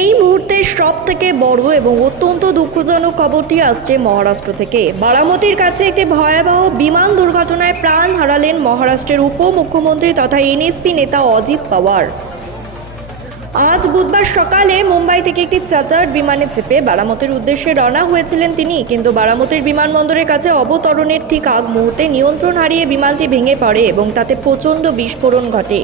এই মুহূর্তে সবথেকে বড় এবং অত্যন্ত দুঃখজনক খবরটি আসছে মহারাষ্ট্র থেকে। বারামতির কাছে একটি ভয়াবহ বিমান দুর্ঘটনায় প্রাণ হারালেন মহারাষ্ট্রের উপমুখ্যমন্ত্রী তথা এনএসপি নেতা অজিত পাওয়ার। আজ বুধবার সকালে মুম্বাই থেকে একটি চার্টার্ড বিমানে চেপে বারামতির উদ্দেশ্যে রওনা হয়েছিলেন তিনি, কিন্তু বারামতির বিমানবন্দরের কাছে অবতরণের ঠিক আগ মুহূর্তে নিয়ন্ত্রণ হারিয়ে বিমানটি ভেঙে পড়ে এবং তাতে প্রচণ্ড বিস্ফোরণ ঘটে।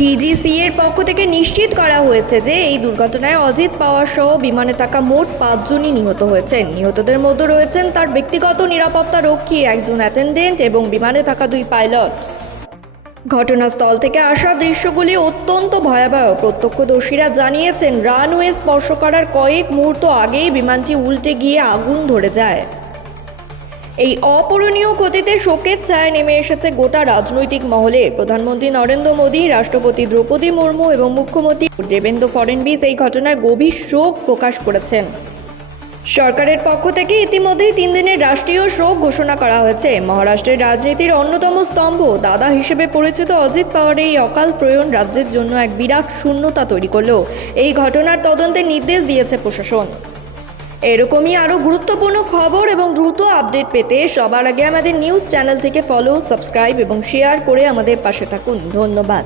ডিজিসি এর পক্ষ থেকে নিশ্চিত করা হয়েছে যে এই দুর্ঘটনায় অজিত পাওয়ার সহ বিমানে থাকা মোট 5 জনই নিহত হয়েছেন। নিহতদের মধ্যে রয়েছেন তার ব্যক্তিগত নিরাপত্তা রক্ষী, একজন অ্যাটেন্ডেন্ট এবং বিমানে থাকা 2 পাইলট। ঘটনাস্থল থেকে আসা দৃশ্যগুলি অত্যন্ত ভয়াবহ। প্রত্যক্ষদর্শীরা জানিয়েছেন রানওয়ে স্পর্শ করার কয়েক মুহূর্ত আগেই বিমানটি উল্টে গিয়ে আগুন ধরে যায়। এই অপূরণীয় ক্ষতিতে শোকের ছায়া নেমে এসেছে গোটা রাজনৈতিক মহলে। প্রধানমন্ত্রী নরেন্দ্র মোদী, রাষ্ট্রপতি দ্রৌপদী মুর্মু এবং মুখ্যমন্ত্রী দেবেন্দ্র ফডনবিস এই ঘটনার গভীর শোক প্রকাশ করেছেন। সরকারের পক্ষ থেকে ইতিমধ্যেই 3 দিনের রাষ্ট্রীয় শোক ঘোষণা করা হয়েছে। মহারাষ্ট্রের রাজনীতির অন্যতম স্তম্ভ, দাদা হিসেবে পরিচিত অজিত পাওয়ারের এই অকাল প্রয়াণ রাজ্যের জন্য এক বিরাট শূন্যতা তৈরি করল। এই ঘটনার তদন্তের নির্দেশ দিয়েছে প্রশাসন। এরকমই আরও গুরুত্বপূর্ণ খবর এবং দ্রুত আপডেট পেতে সবার আগে আমাদের নিউজ চ্যানেল থেকে ফলো, সাবস্ক্রাইব এবং শেয়ার করে আমাদের পাশে থাকুন। ধন্যবাদ।